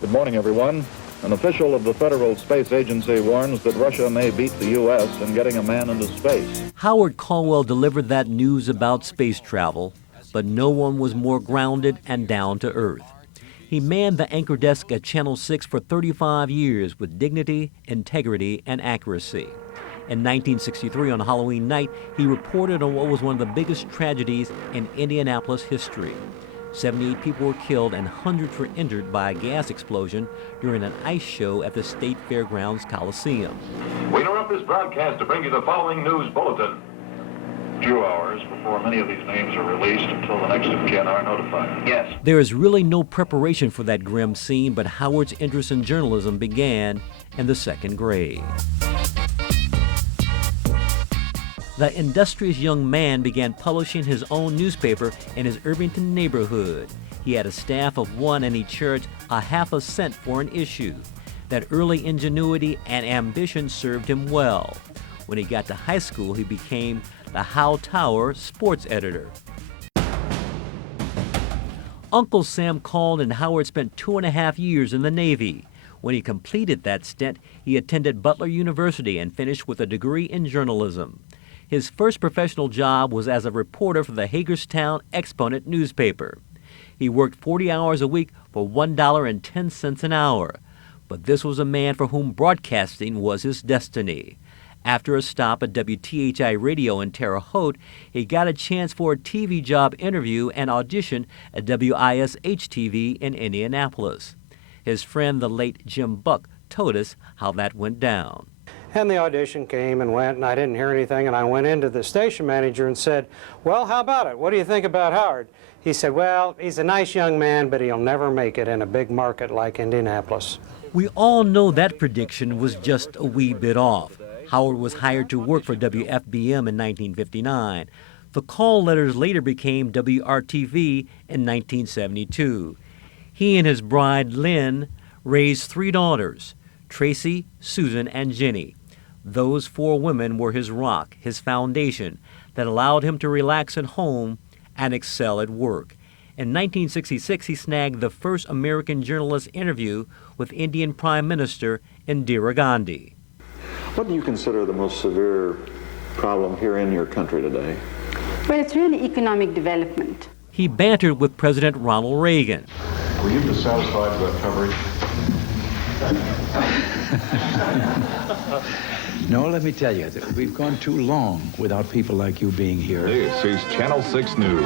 Good morning, everyone. An official of the Federal Space Agency warns that Russia may beat the U.S. in getting a man into space. Howard Calwell delivered that news about space travel, but no one was more grounded and down to earth. He manned the anchor desk at Channel 6 for 35 years with dignity, integrity, and accuracy. In 1963, on Halloween night, he reported on what was one of the biggest tragedies in Indianapolis history. 78 people were killed and hundreds were injured by a gas explosion during an ice show at the State Fairgrounds Coliseum. We interrupt this broadcast to bring you the following news bulletin. Few hours before many of these names are released until the next of kin are notified. Yes. There is really no preparation for that grim scene, but Howard's interest in journalism began in the second grade. The industrious young man began publishing his own newspaper in his Irvington neighborhood. He had a staff of one and he charged a half a cent for an issue. That early ingenuity and ambition served him well. When he got to high school, he became the Howe Tower sports editor. Uncle Sam called and Howard spent 2.5 years in the Navy. When he completed that stint, he attended Butler University and finished with a degree in journalism. His first professional job was as a reporter for the Hagerstown Exponent newspaper. He worked 40 hours a week for $1.10 an hour. But this was a man for whom broadcasting was his destiny. After a stop at WTHI Radio in Terre Haute, he got a chance for a TV job interview and audition at WISH-TV in Indianapolis. His friend, the late Jim Buck, told us how that went down. And the audition came and went, and I didn't hear anything, and I went into the station manager and said, well, how about it? What do you think about Howard? He said, well, he's a nice young man, but he'll never make it in a big market like Indianapolis. We all know that prediction was just a wee bit off. Howard was hired to work for WFBM in 1959. The call letters later became WRTV in 1972. He and his bride, Lynn, raised 3 daughters, Tracy, Susan, and Jenny. Those 4 women were his rock, his foundation, that allowed him to relax at home and excel at work. In 1966, he snagged the first American journalist interview with Indian Prime Minister Indira Gandhi. What do you consider the most severe problem here in your country today? Well, it's really economic development. He bantered with President Ronald Reagan. Were you dissatisfied with that coverage? No, let me tell you, we've gone too long without people like you being here. This is Channel 6 News.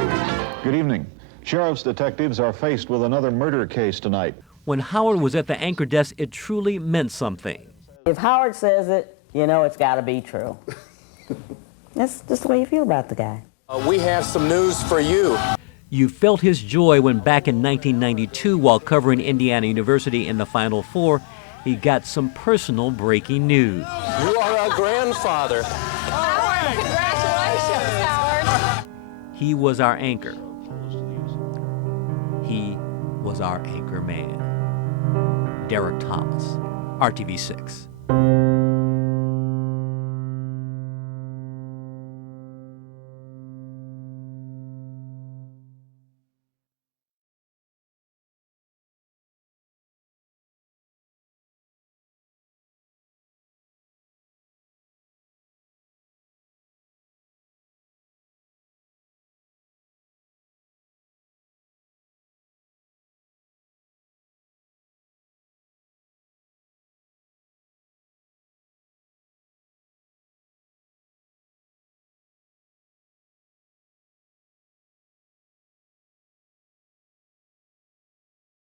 Good evening. Sheriff's detectives are faced with another murder case tonight. When Howard was at the anchor desk, it truly meant something. If Howard says it, you know it's got to be true. That's just the way you feel about the guy. We have some news for you. You felt his joy when back in 1992, while covering Indiana University in the Final Four, he got some personal breaking news. You are a grandfather. Howard, congratulations, Howard. He was our anchor. He was our anchor man. Derek Thomas, RTV6.